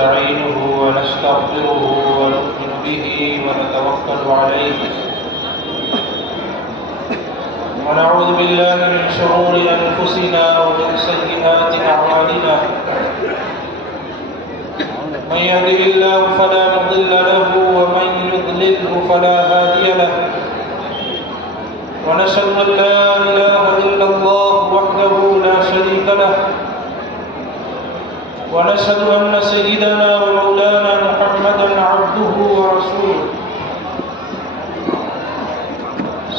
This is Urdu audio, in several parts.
ونستعينه ونستغفره ونؤمن به ونتوكل عليه ونعوذ بالله من شرور أنفسنا ومن سيئات أعمالنا من يهده الله فلا مضل له ومن يضلله فلا هادي له ونشهد أن لا إله إلا الله وحده لا شريك له ونشهد أن سيدنا ومولانا محمدا عبده ورسوله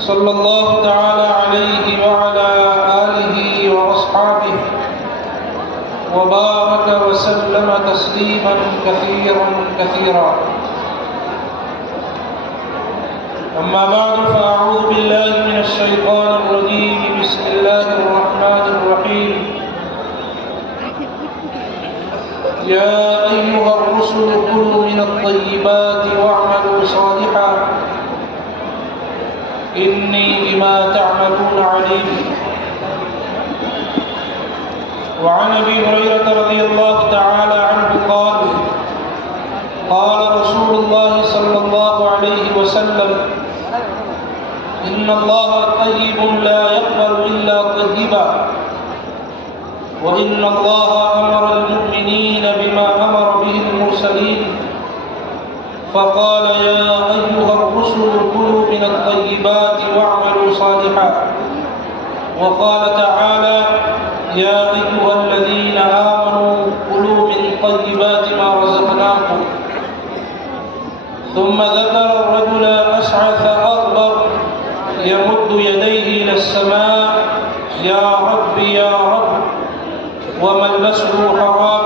صلى الله تعالى عليه وعلى آله وأصحابه وبارك وسلم تسليما كثيرا كثيرا. أما بعد فأعوذ بالله من الشيطان الرجيم. بسم الله الرحمن الرحيم. يا أيها الرسل كلوا من الطيبات واعملوا صالحا إني بما تعملون عليم. وعن أبي هريرة رضي الله تعالى عنه قال قال رسول الله صلى الله عليه وسلم إن الله طيب لا يقبل إلا طيبا وإن الله أمر المؤمنين بما أمر به المرسلين فقال يا أيها الرسل كلوا من الطيبات واعملوا صالحا وقال تعالى يا أيها الذين آمنوا كلوا من طيبات ما رزقناكم ثم ذكر الرجل أشعث أغبر يمد يديه إلى السماء يا رب يا رب وملبسه حرام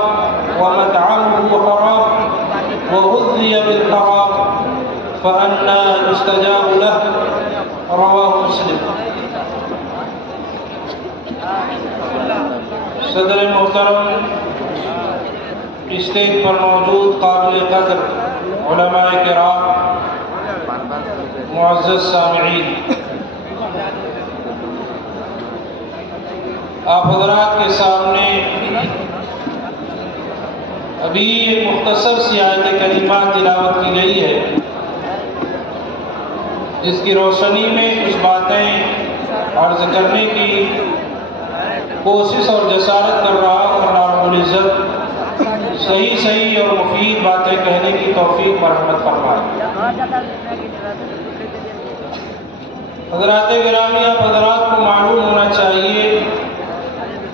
ومطعمه حرام وغذي بالحرام فأنى يستجاب له. رواه مسلم. صدر محترم، اسٹیج پر موجود قابل قدر علماء کرام، معزز سامعین، آپ حضرات کے سامنے ابھی ایک مختصر سی آیت کریمہ تلاوت کی گئی ہے، جس کی روشنی میں کچھ باتیں عرض کرنے کی کوشش اور جسارت کر رہا ہوں. اللہ رب العزت صحیح اور مفید باتیں کہنے کی توفیق مرحمت فرمائے. حضرات گرامی، آپ حضرات کو معلوم ہونا چاہیے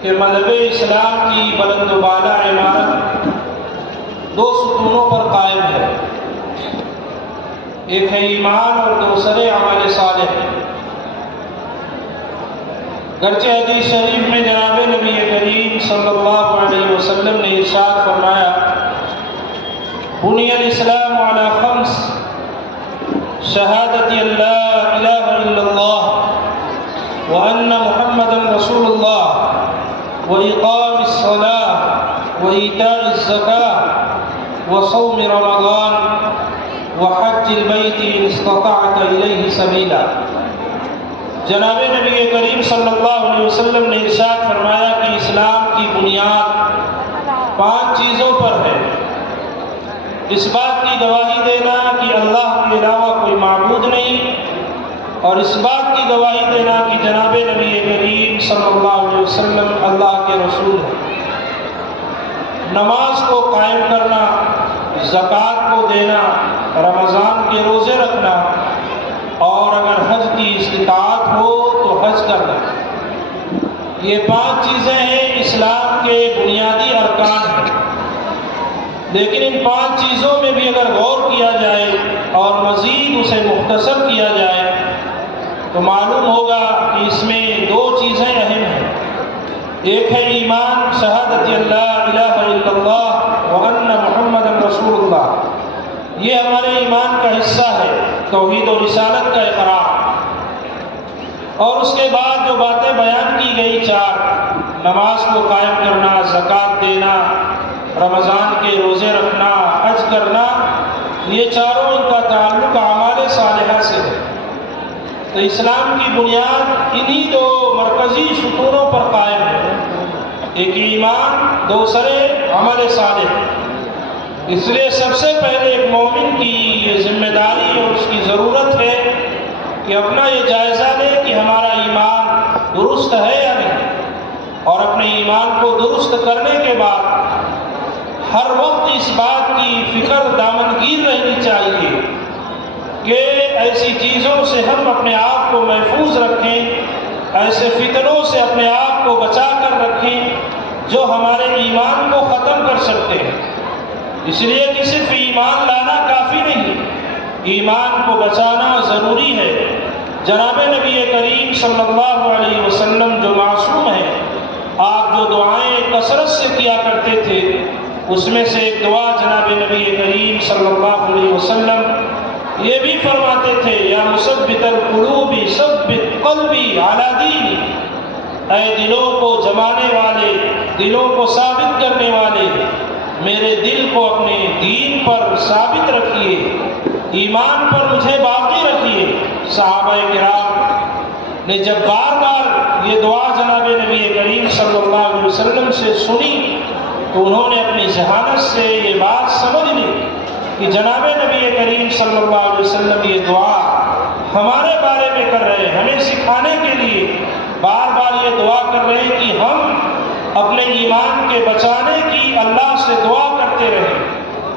کہ مذہب اسلام کی بلند و بالا عمارت دو ستونوں پر قائم ہے. ایک ہے ایمان اور دوسرے عمل صالح. گرچہ حدیث شریف میں جناب نبی کریم صلی اللہ علیہ وسلم نے ارشاد فرمایا بنی الاسلام علی خمس شہادت ان لا الہ الا اللہ وان محمدا رسول اللہ واقام الصلاة وایتاء الزکاة وصوم رمضان وحج البیت ان استطعت الیہ سبیلا. جناب نبی کریم صلی اللہ علیہ وسلم نے ارشاد فرمایا کہ اسلام کی بنیاد 5 چیزوں پر ہے. اس بات کی گواہی دینا کہ اللہ کے علاوہ کوئی معبود نہیں، اور اس بات کی گواہی دینا کہ جناب نبی کریم صلی اللہ علیہ وسلم اللہ کے رسول ہیں. نماز کو قائم کرنا، زکوٰۃ کو دینا، رمضان کے روزے رکھنا، اور اگر حج کی استطاعت ہو تو حج کرنا. یہ 5 چیزیں ہیں، اسلام کے بنیادی ارکان ہیں. لیکن ان 5 چیزوں میں بھی اگر غور کیا جائے اور مزید اسے مختصر کیا جائے تو معلوم ہوگا کہ اس میں 2 چیزیں اہم ہیں. ایک ہے ایمان، شہادت لا الہ الا اللہ وان محمد رسول اللہ. یہ ہمارے ایمان کا حصہ ہے، توحید و رسالت کا اقرار. اور اس کے بعد جو باتیں بیان کی گئی 4، نماز کو قائم کرنا، زکوٰۃ دینا، رمضان کے روزے رکھنا، حج کرنا، یہ چاروں ان کا تعلق اعمال صالحہ سے ہے. تو اسلام کی بنیاد انہی دو مرکزی ستونوں پر قائم ہے، ایک ایمان، دوسرے عمل صالح. اس لیے سب سے پہلے ایک مومن کی یہ ذمہ داری اور اس کی ضرورت ہے کہ اپنا یہ جائزہ لے کہ ہمارا ایمان درست ہے یا نہیں، اور اپنے ایمان کو درست کرنے کے بعد ہر وقت اس بات کی فکر دامنگیر رہنی چاہیے کہ ایسی چیزوں سے ہم اپنے آپ کو محفوظ رکھیں، ایسے فتنوں سے اپنے آپ کو بچا کر رکھیں جو ہمارے ایمان کو ختم کر سکتے ہیں۔ اس لیے کہ صرف ایمان لانا کافی نہیں، ایمان کو بچانا ضروری ہے۔ جناب نبی کریم صلی اللہ علیہ وسلم جو معصوم ہیں، آپ جو دعائیں کثرت سے کیا کرتے تھے، اس میں سے ایک دعا جناب نبی کریم صلی اللہ علیہ وسلم یہ بھی فرماتے تھے، یا مثبت القلوب ثبت قلبی علی دینی، اے دلوں کو جمانے والے، دلوں کو ثابت کرنے والے، میرے دل کو اپنے دین پر ثابت رکھیے، ایمان پر مجھے باقی رکھیے۔ صحابہ کرام نے جب بار بار یہ دعا جناب نبی کریم صلی اللہ علیہ وسلم سے سنی تو انہوں نے اپنی ذہانت سے یہ بات سمجھ لی کہ جناب نبی کریم صلی اللہ علیہ وسلم یہ دعا ہمارے بارے میں کر رہے ہیں، ہمیں سکھانے کے لیے بار بار یہ دعا کر رہے ہیں کہ ہم اپنے ایمان کے بچانے کی اللہ سے دعا کرتے رہیں،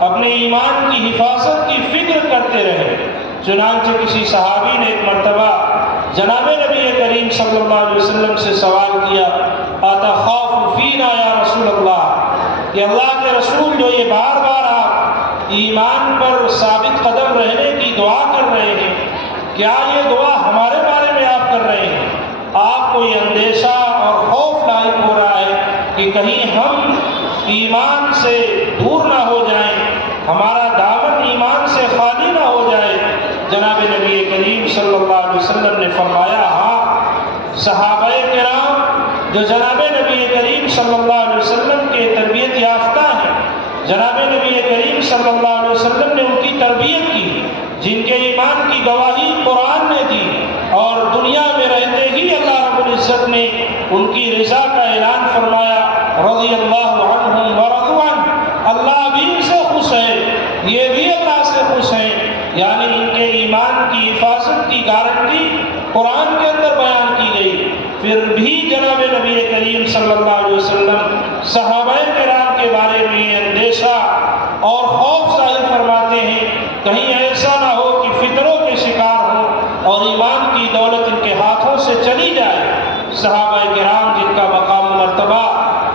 اپنے ایمان کی حفاظت کی فکر کرتے رہیں۔ چنانچہ کسی صحابی نے ایک مرتبہ جناب نبی کریم صلی اللہ علیہ وسلم سے سوال کیا، اتخاف فینا یا رسول اللہ، کہ اللہ کے رسول جو یہ بار بار آپ ایمان پر ثابت قدم رہنے کی دعا کر رہے ہیں، کیا یہ دعا ہمارے بارے میں آپ کر رہے ہیں؟ آپ کو یہ اندیشہ اور خوف لاحق ہو رہا ہے کہ کہیں ہم ایمان سے دور نہ ہو جائیں، ہمارا دامن ایمان سے خالی نہ ہو جائے۔ جناب نبی کریم صلی اللہ علیہ وسلم نے فرمایا، ہاں، صحابہ کرام جو جناب نبی کریم صلی اللہ علیہ وسلم کے تربیت یافتہ ہیں، جناب نبی کریم صلی اللہ علیہ وسلم نے ان کی تربیت کی، جن کے ایمان کی گواہی قرآن نے دی، اور دنیا میں رہتے ہی اللہ رب العزت نے ان کی رضا کا اعلان فرمایا، رضی اللہ عنہم ورضوا عنہ، اللہ بھی ان سے خوش ہے، یہ بھی اللہ سے خوش ہیں۔ یعنی ان کے ایمان کی حفاظت کی گارنٹی قرآن کے اندر بیان کی گئی۔ پھر بھی جناب نبی کریم صلی اللہ علیہ وسلم صحابہ کرام کے بارے میں اندیشہ اور خوف ظاہر فرماتے ہیں، کہیں ایسا نہ ہو کہ فطروں کے شکار ہوں اور ایمان کی دولت ان کے ہاتھوں سے چلی جائے۔ صحابہ کرام جن کا مقام و مرتبہ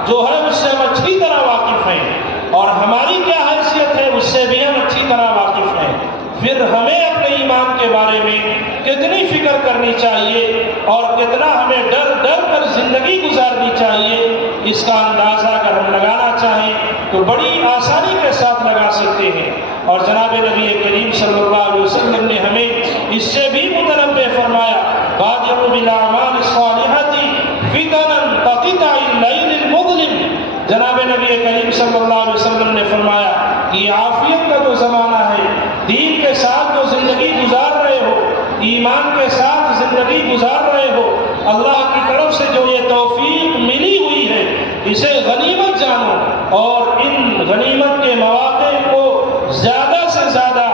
جو ہے اس سے ہم اچھی طرح واقف ہیں، اور ہماری کیا حیثیت ہے اس سے بھی ہم اچھی طرح واقف ہیں۔ پھر ہمیں اپنے ایمان کے بارے میں کتنی فکر کرنی چاہیے اور کتنا ہمیں ڈر ڈر کر زندگی گزارنی چاہیے، اس کا اندازہ اگر ہم لگانا چاہیں تو بڑی آسانی کے ساتھ لگا سکتے ہیں۔ اور جناب نبی کریم صلی اللہ علیہ وسلم نے ہمیں اس سے بھی متنبہ فرمایا، بادروا بالاعمال الصالحۃ فتنا کقطع اللیل المظلم۔ جناب نبی کریم صلی اللہ علیہ وسلم نے فرمایا کہ یہ عافیت کا جو زمانہ ہے، دین کے ساتھ جو زندگی گزار رہے ہو، ایمان کے ساتھ زندگی گزار رہے ہو، اللہ کی طرف سے جو یہ توفیق ملی ہوئی ہے، اسے غنیمت جانو اور ان غنیمت کے مواقع کو زیادہ سے زیادہ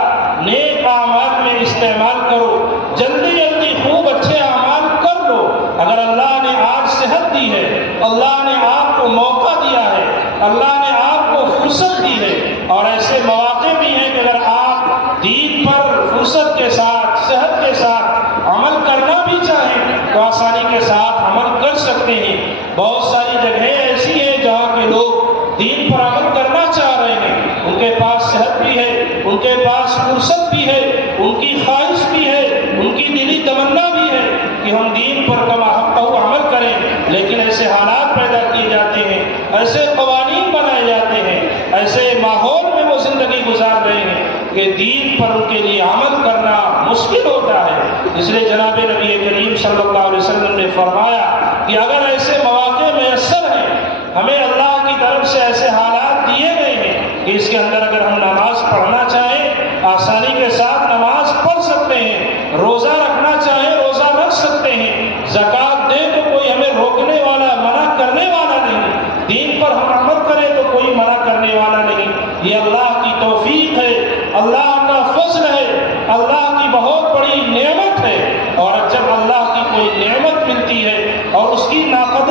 نیک اعمال میں استعمال کرو، جلدی جلدی خوب اچھے اعمال کر لو۔ اگر اللہ نے آج صحت دی ہے، اللہ نے آپ کو موقع دیا ہے، اللہ نے آپ کو فرصت دی ہے، اور ایسے مواقع بھی ہیں کہ اگر آپ دین پر فرصت کے ساتھ، صحت کے ساتھ عمل کرنا بھی چاہیں تو آسانی کے ساتھ عمل کر سکتے ہیں۔ بہت ساری جگہیں ایسی ہیں جہاں کے لوگ دین پر عمل کرنا چاہ رہے ہیں، ان کے پاس صحت بھی ہے، ان کے پاس فرصت بھی ہے، ان کی خواہش بھی ہے، ان کی دلی تمنا بھی ہے کہ ہم دین پر کما حق عمل کریں، لیکن ایسے حالات پیدا کیے جاتے ہیں، ایسے قوانین بنائے جاتے ہیں، ایسے ماحول میں وہ زندگی گزار رہے ہیں کہ دین پر ان کے لیے عمل کرنا مشکل ہوتا ہے۔ اس لیے جناب نبی کریم صلی اللہ علیہ وسلم نے فرمایا کہ اگر ایسے مواقع میسر ہیں، ہمیں اللہ کی طرف سے ایسے حالات دیے گئے ہیں کہ اس کے اندر اگر ہم نماز پڑھنا چاہیں آسانی کے ساتھ نماز پڑھ سکتے ہیں، روزہ رکھنا چاہیں روزہ رکھ سکتے ہیں، زکوٰۃ دیں تو کوئی ہمیں روکنے والا، منع کرنے والا نہیں، دین پر ہم عمل کریں تو کوئی منع کرنے والا نہیں۔ یہ اللہ کی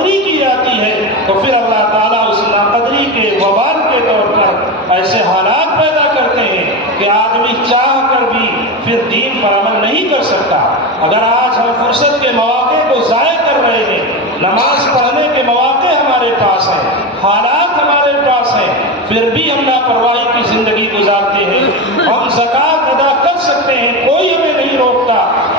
ناقدری کی جاتی ہے تو پھر اللہ تعالیٰ اس ناقدری کے وبال کے طور پر ایسے حالات پیدا کرتے ہیں کہ آدمی چاہ کر بھی پھر دین پر عمل نہیں کر سکتا۔ اگر آج ہم فرصت کے مواقع کو ضائع کر رہے ہیں، نماز پڑھنے کے مواقع ہمارے پاس ہیں، حالات ہمارے پاس ہیں، پھر بھی ہم لاپرواہی کی زندگی گزارتے ہیں۔ ہم زکوٰۃ ادا کر سکتے ہیں، کوئی ہمیں نہیں روکتا،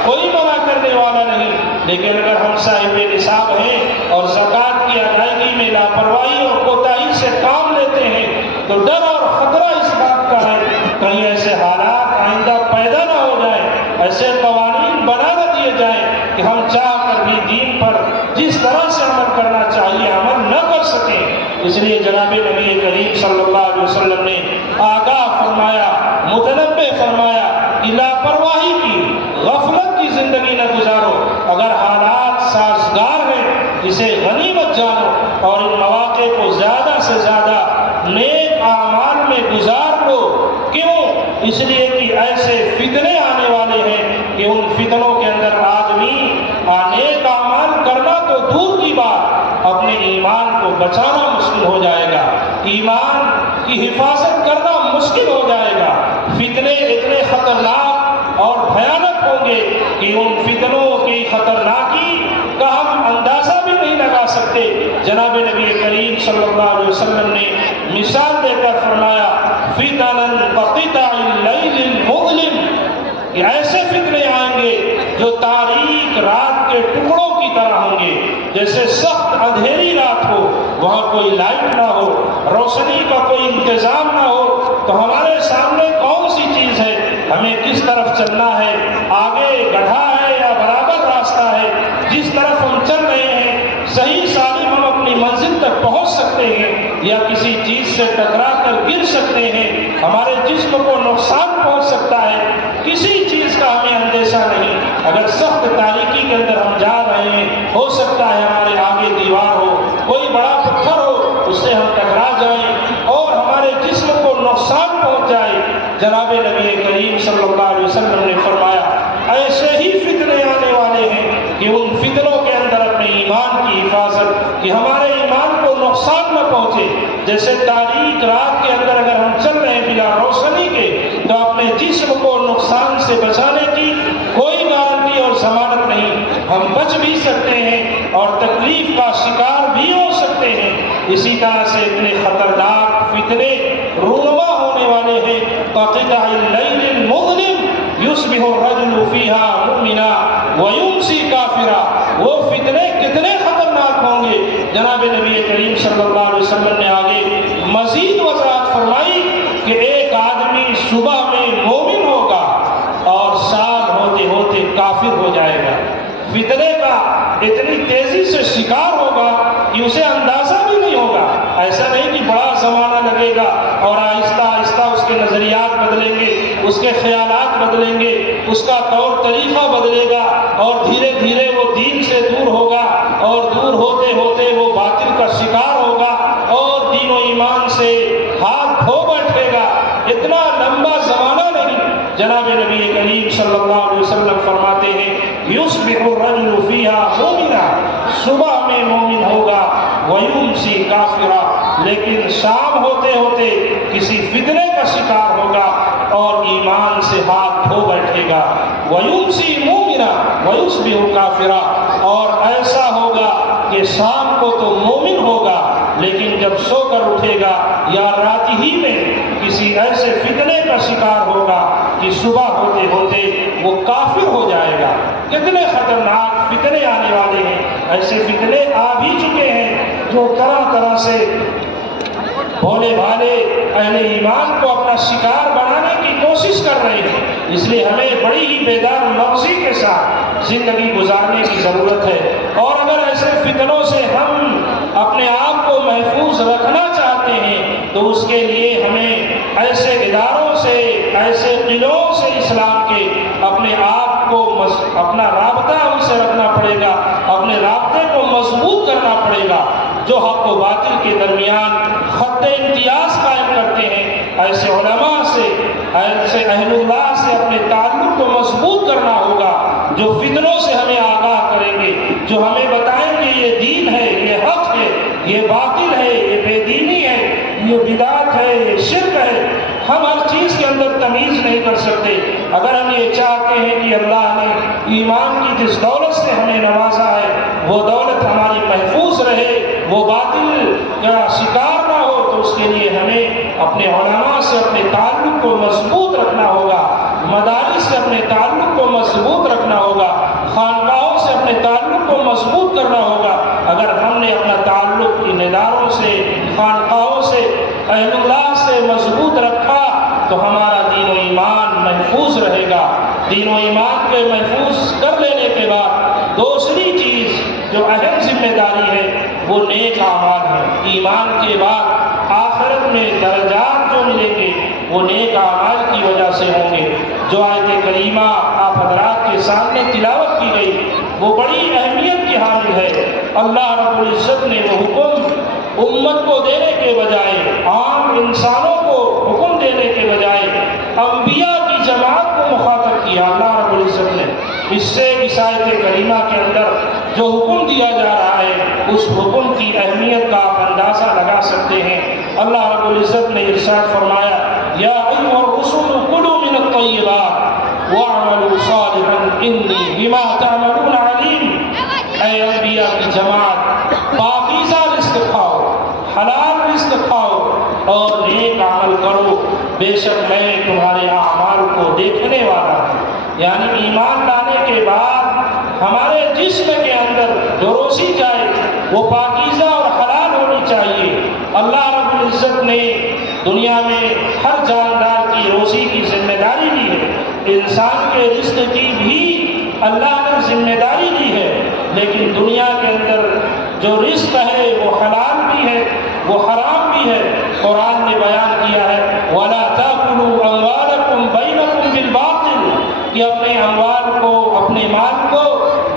کوئی منع کرنے والا نہیں، لیکن اگر ہم صاحب نصاب ہیں اور زکوٰۃ کی ادائیگی میں لاپرواہی اور کوتاہی سے کام لیتے ہیں تو ڈر اور خطرہ اس بات کا ہے کہیں ایسے حالات آئندہ پیدا نہ ہو جائیں، ایسے قوانین بنا نہ دیے جائیں کہ ہم چاہ کر بھی دین پر جس طرح سے عمل کرنا چاہیے عمل نہ کر سکیں۔ اس لیے جناب نبی کریم صلی اللہ علیہ وسلم نے آگاہ فرمایا، متنبہ فرمایا کہ لاپرواہی کی، غفلت کی زندگی نہ گزارو۔ اگر حالات سازگار ہیں اسے غنیمت جانو اور ان مواقع کو زیادہ سے زیادہ نیک اعمال میں گزار لو۔ کیوں؟ اس لیے کہ ایسے فتنے آنے والے ہیں کہ ان فتنوں کے اندر آدمی نیک اعمال کرنا تو دور کی بات، اپنے ایمان کو بچانا مشکل ہو جائے گا، ایمان کی حفاظت کرنا مشکل ہو جائے گا۔ فتنے اتنے خطرناک اور بھیانک ہوں گے کہ ان فتنوں کی خطرناکی کا ہم اندازہ بھی نہیں لگا سکتے۔ جناب نبی کریم صلی اللہ علیہ وسلم نے مثال دے کر فرمایا فتناً کقطع اللیل المظلم، کہ ایسے فتنے آئیں گے جو تاریک رات کے ٹکڑوں کی طرح ہوں گے۔ جیسے سخت اندھیری رات ہو، وہاں کوئی لائٹ نہ ہو، روشنی کا کوئی انتظام نہ ہو، تو ہمارے سامنے کون سی چیز ہے، ہمیں کس طرف چلنا ہے، آگے گڑھا ہے یا برابر راستہ ہے، جس طرف ہم چل رہے ہیں صحیح سالم ہم اپنی منزل تک پہنچ سکتے ہیں یا کسی چیز سے ٹکرا کر گر سکتے ہیں، ہمارے جسم کو نقصان پہنچ سکتا ہے، کسی چیز کا ہمیں اندیشہ نہیں۔ اگر سخت تاریکی کے اندر ہم جا رہے ہیں، ہو سکتا ہے ہمارے آگے دیوار ہو، کوئی بڑا پتھر ہو، اس سے ہم ٹکرا جائیں اور ہمارے جسم کو نقصان پہنچ جائے۔ جناب نبی کریم صلی اللہ علیہ وسلم نے فرمایا ایسے ہی فتنے آنے والے ہیں کہ ان فتنوں کے اندر اپنے ایمان کی حفاظت، کہ ہمارے ایمان کو نقصان نہ پہنچے۔ جیسے تاریک رات کے اندر اگر ہم چل رہے ہیں بلا روشنی کے، تو اپنے جسم کو نقصان سے بچانے کی کوئی گارنٹی اور ضمانت نہیں۔ ہم بچ بھی سکتے ہیں اور تکلیف کا شکار بھی ہو سکتے ہیں۔ اسی طرح سے اتنے خطرناک فتنے رونما ہونے والے ہیں کقطع اللیل المظلم یصبح الرجل فیہا مؤمنا ویمسی کافرا۔ وہ فتنے کتنے خطرناک ہوں گے، جناب نبی کریم صلی اللہ علیہ وسلم نے آگے مزید وضاحت فرمائی کہ ایک آدمی صبح میں مومن ہوگا اور شام ہوتے ہوتے کافر ہو جائے گا۔ فتنے کا اتنی تیزی سے شکار ہوگا کہ اسے اندازہ بھی نہیں ہوگا۔ ایسا نہیں کہ بڑا زمانہ لگے گا اور آہستہ آہستہ اس کے نظریات بدلیں گے، اس کے خیالات بدلیں گے، اس کا طور طریقہ بدلے گا اور دھیرے دھیرے وہ دین سے دور ہوگا اور دور ہوتے ہوتے وہ باطل کا شکار ہوگا اور دین و ایمان سے ہاتھ دھو بیٹھے گا۔ اتنا لمبا زمانہ نہیں۔ جناب نبی کریم صلی اللہ علیہ وسلم فرماتے ہیں یصبح الرجل فیہا مومنا، صبح میں مومن ہوگا، ویمسی کافرا، لیکن شام ہوتے ہوتے کسی فتنے کا شکار ہوگا اور ایمان سے ہاتھ دھو بیٹھے گا۔ ویمسی مومنا ویصبح کافرا، اور ایسا ہوگا کہ شام کو تو مومن ہوگا لیکن جب سو کر اٹھے گا یا رات ہی میں کسی ایسے فتنے کا شکار ہوگا کہ صبح ہوتے ہوتے وہ کافر ہو جائے گا۔ کتنے خطرناک فتنے آنے والے ہیں۔ ایسے فتنے آ بھی چکے ہیں جو طرح طرح سے بھولے بھالے اہل ایمان کو اپنا شکار بنانے کی کوشش کر رہے ہیں۔ اس لیے ہمیں بڑی ہی بیدار مغزی کے ساتھ زندگی گزارنے کی ضرورت ہے، اور اگر ایسے فتنوں سے ہم اپنے آپ کو محفوظ رکھنا چاہتے ہیں تو اس کے لیے ہمیں ایسے اداروں سے، ایسے قلعوں سے اسلام کے اپنے آپ کو اپنا رابطہ ان سے رکھنا پڑے گا، اپنے رابطے کو مضبوط کرنا پڑے گا جو حق و باطل کے درمیان خط امتیاز قائم کرتے ہیں۔ ایسے علماء سے، ایسے اہل اللہ سے اپنے تعلق کو مضبوط کرنا ہوگا جو فتنوں سے ہمیں آگاہ کریں گے، جو ہمیں بتائیں گے یہ دین ہے، یہ حق ہے، یہ باطل ہے، یہ بے دینی ہے، یہ بدعت ہے، یہ شرک ہے۔ ہم ہر چیز کے اندر تمیز نہیں کر سکتے۔ اگر ہم یہ چاہتے ہیں کہ اللہ نے ایمان کی جس دولت سے ہمیں نوازا ہے وہ دولت ہماری محفوظ رہے، وہ باطل کا شکار نہ ہو، تو اس کے لیے ہمیں اپنے علماء سے اپنے تعلق کو مضبوط رکھنا ہوگا، مدارس سے اپنے تعلق کو مضبوط رکھنا ہوگا، خانقاہوں سے اپنے تعلق کو مضبوط کرنا ہوگا۔ اگر ہم نے اپنا تعلق ان اداروں سے، خانقاہوں سے، اہل اللہ سے مضبوط رکھا تو ہمارا دین و ایمان محفوظ رہے گا۔ دین و ایمان کے محفوظ کر لینے کے بعد دوسری چیز جو اہم ذمہ داری ہے وہ نیک اعمال ہے۔ ایمان کے بعد آخرت میں درجات جو ملیں گے وہ نیک اعمال کی وجہ سے ہوں گے۔ جو آیت کریمہ آپ حضرات کے سامنے تلاوت کی گئی وہ بڑی اہمیت کی حامل ہے۔ اللہ رب العزت نے وہ حکم امت کو دینے کے بجائے، عام انسانوں کو حکم دینے کے بجائے انبیاء کی جماعت کو مخاطب کیا اللہ رب العزت نے۔ اس سے اس آیت کریمہ کے اندر جو حکم دیا جا رہا ہے اس حکم کی اہمیت کا آپ اندازہ لگا سکتے ہیں۔ اللہ رب العزت نے ارشاد فرمایا یا ایھا الرسل کلوا من الطیبات واعملوا صالحا انی بما تعملون علیم۔ اے انبیاء کی جماعت، پاکیزہ رزق کھاؤ، حلال رزق کھاؤ اور نیک عمل کرو، بے شک میں تمہارے اعمال کو دیکھنے والا ہوں۔ یعنی ایمان لانے کے بعد ہمارے جسم کے اندر جو روزی جائے وہ پاکیزہ اور حلال ہونی چاہیے۔ اللہ رب العزت نے دنیا میں ہر جاندار کی روزی کی ذمہ داری دی ہے، انسان کے رزق کی بھی اللہ نے ذمہ داری دی ہے، لیکن دنیا کے اندر جو رزق ہے وہ حلال بھی ہے، وہ حرام بھی ہے۔ قرآن نے بیان کیا ہے وَلَا تَأْكُلُوا أَمْوَالَكُمْ بَيْنَكُمْ بِالْبَاطِلِ کہ اپنے اموال کو، اپنے مال کو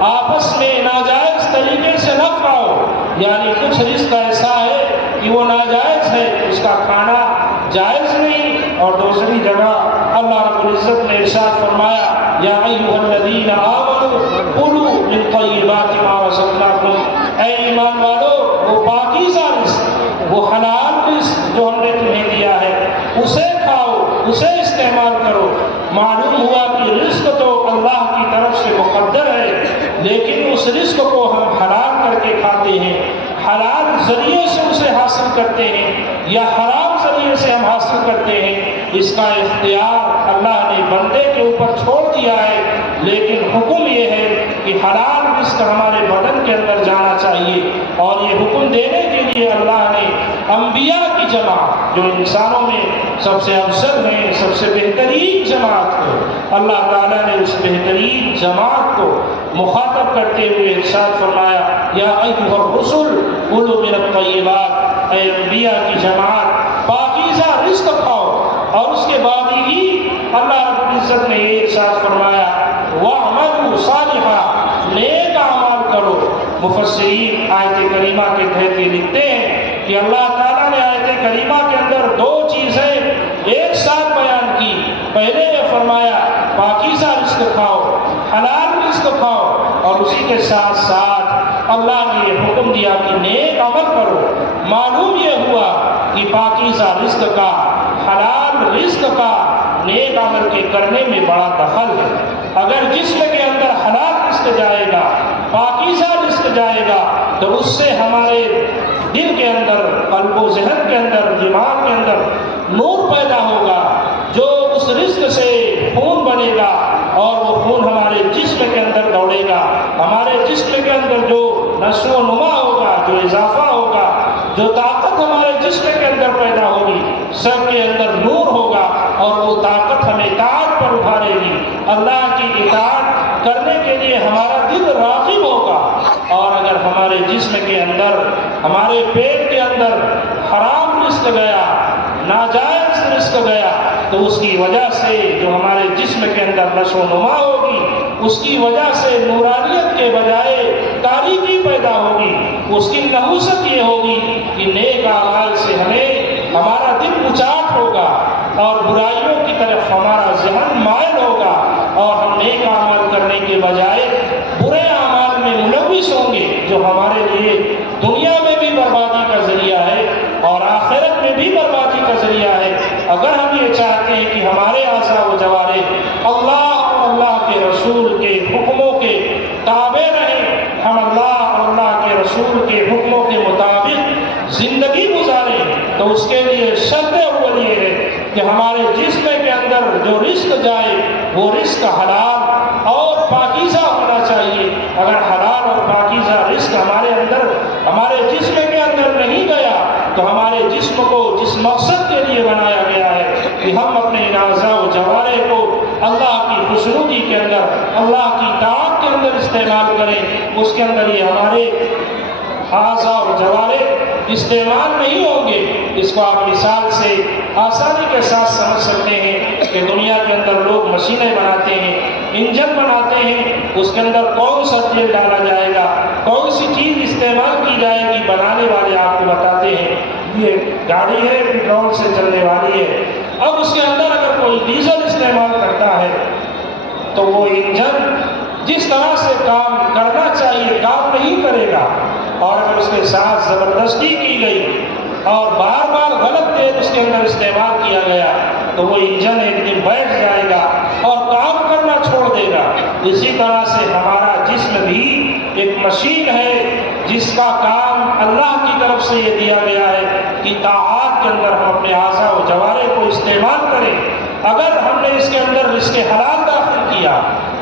آپس میں ناجائز طریقے سے نہ کھاؤ۔ یعنی کچھ رزق ایسا ہے کہ وہ ناجائز ہے، اس کا کھانا جائز نہیں۔ اور دوسری جگہ اللہ رب العزت نے ارشاد فرمایا یا ایھا الذین آمنوا کلوا من طیبات ما رزقناکم، اے ایمان والو وہ پاکیزہ رزق، وہ حلال رزق جو ہم نے تمہیں دیا ہے اسے کھاؤ، اسے استعمال کرو۔ معلوم ہوا کہ رزق تو اللہ کی طرف سے مقدر ہے، لیکن اس رزق کو ہم حلال کر کے کھاتے ہیں، حلال ذریعے سے اسے حاصل کرتے ہیں یا حرام ذریعے سے ہم حاصل کرتے ہیں، اس کا اختیار اللہ نے بندے کے اوپر چھوڑ دیا ہے۔ لیکن حکم یہ ہے کہ حلال رزق ہمارے بدن کے اندر جانا چاہیے، اور یہ حکم دینے کے لیے اللہ نے انبیاء کی جماعت جو انسانوں میں سب سے افضل ہیں، سب سے بہترین جماعت کو، اللہ تعالیٰ نے اس بہترین جماعت کو مخاطب کرتے ہوئے ارشاد فرمایا یا ایھا الرسل کلوا من الطیبات، اے انبیاء کی جماعت پاکیزہ رزق کھاؤ۔ اور اس کے بعد ہی اللہ رب العزت نے یہ ارشاد فرمایا وَاعْمَلُوا صَالِحًا، نیک اعمال کرو۔ مفسرین آیت کریمہ کے تحت یہ لکھتے ہیں کہ اللہ تعالیٰ نے آیت کریمہ کے اندر دو چیزیں ایک ساتھ بیان کی۔ پہلے یہ فرمایا پاکیزہ رزق کھاؤ، حلال رزق کھاؤ، اور اسی کے ساتھ ساتھ اللہ نے یہ حکم دیا کہ نیک عمل کرو۔ معلوم یہ ہوا کہ پاکیزہ رزق کا، حلال رزق کا نیک عمل کے کرنے میں بڑا دخل ہے۔ اگر جسم کے اندر حلال رزق جائے گا، پاکیزہ رزق جائے گا، تو اس سے ہمارے دل کے اندر، قلب و ذہن کے اندر، دماغ کے اندر نور پیدا ہوگا، جو اس رزق سے خون بنے گا اور وہ خون ہمارے جسم کے اندر دوڑے گا۔ ہمارے جسم کے اندر جو نشو و نما ہوگا، جو اضافہ ہوگا، جو طاقت ہمارے جسم کے اندر پیدا ہوگی، سب کے اندر نور ہوگا، اور وہ طاقت ہمیں اطاعت پر ابھارے گی۔ اللہ کی اطاعت کرنے کے لیے ہمارا دل راغب ہوگا۔ اور اگر ہمارے جسم کے اندر، ہمارے پیٹ کے اندر حرام رزق گیا، ناجائز رزق گیا، تو اس کی وجہ سے جو ہمارے جسم کے اندر نشو و نما ہوگی، اس کی وجہ سے نورانیت کے بجائے تاریکی پیدا ہوگی۔ اس کی نحوست یہ ہوگی کہ نیک اعمال سے ہمیں ہمارا دل اچاٹ ہوگا اور برائیوں کی طرف ہمارا ذہن مائل ہوگا، اور ہم نیک اعمال کرنے کے بجائے برے اعمال میں ملوث ہوں گے، جو ہمارے لیے دنیا میں بھی بربادی کا ذریعہ ہے اور آخرت میں بھی بربادی کا ذریعہ ہے۔ اگر ہم یہ چاہتے ہیں کہ ہمارے اعضاء و جوارح اللہ اور اللہ کے رسول کے حکموں کے تابع رہیں، ہم اللہ اور اللہ کے رسول کے حکموں کے مطابق زندگی گزاریں، تو اس کے لیے شرط اول یہ ہے کہ ہمارے جسم کے اندر جو رزق جائے وہ رزق حلال اور پاکیزہ ہونا چاہیے۔ اگر حلال اور پاکیزہ رزق ہمارے جسم کے اندر نہیں گیا تو ہمارے جسم کو جس مقصد کے لیے بنایا گیا ہے کہ ہم اپنے اعضاء و جوارح کو اللہ کی خوشنودی کے اندر، اللہ کی طاعت کے اندر استعمال کریں، اس کے اندر یہ ہمارے اعضاء و جوارح استعمال نہیں ہوں گے۔ اس کو آپ مثال سے آسانی کے ساتھ سمجھ سکتے ہیں کہ دنیا کے اندر لوگ مشینیں بناتے ہیں، انجن بناتے ہیں، اس کے اندر کون سا تیل ڈالا جائے گا، کون سی چیز استعمال کی جائے گی، بنانے والے آپ کو بتاتے ہیں یہ گاڑی ہے پیٹرول سے چلنے والی ہے۔ اب اس کے اندر اگر کوئی ڈیزل استعمال کرتا ہے تو وہ انجن جس طرح سے کام کرنا چاہیے کام نہیں کرے گا، اور اگر اس کے ساتھ زبردستی کی گئی اور بار بار غلط تیل اس کے اندر استعمال کیا گیا تو وہ انجن ایک دن بیٹھ جائے گا اور کام کرنا چھوڑ دے گا۔ اسی طرح سے ہمارا جسم بھی ایک مشین ہے جس کا کام اللہ کی طرف سے یہ دیا گیا ہے کہ طاعات کے اندر ہم اپنے اعضاء و جوارح کو استعمال کریں۔ اگر ہم نے اس کے اندر رزق حلال داخل کیا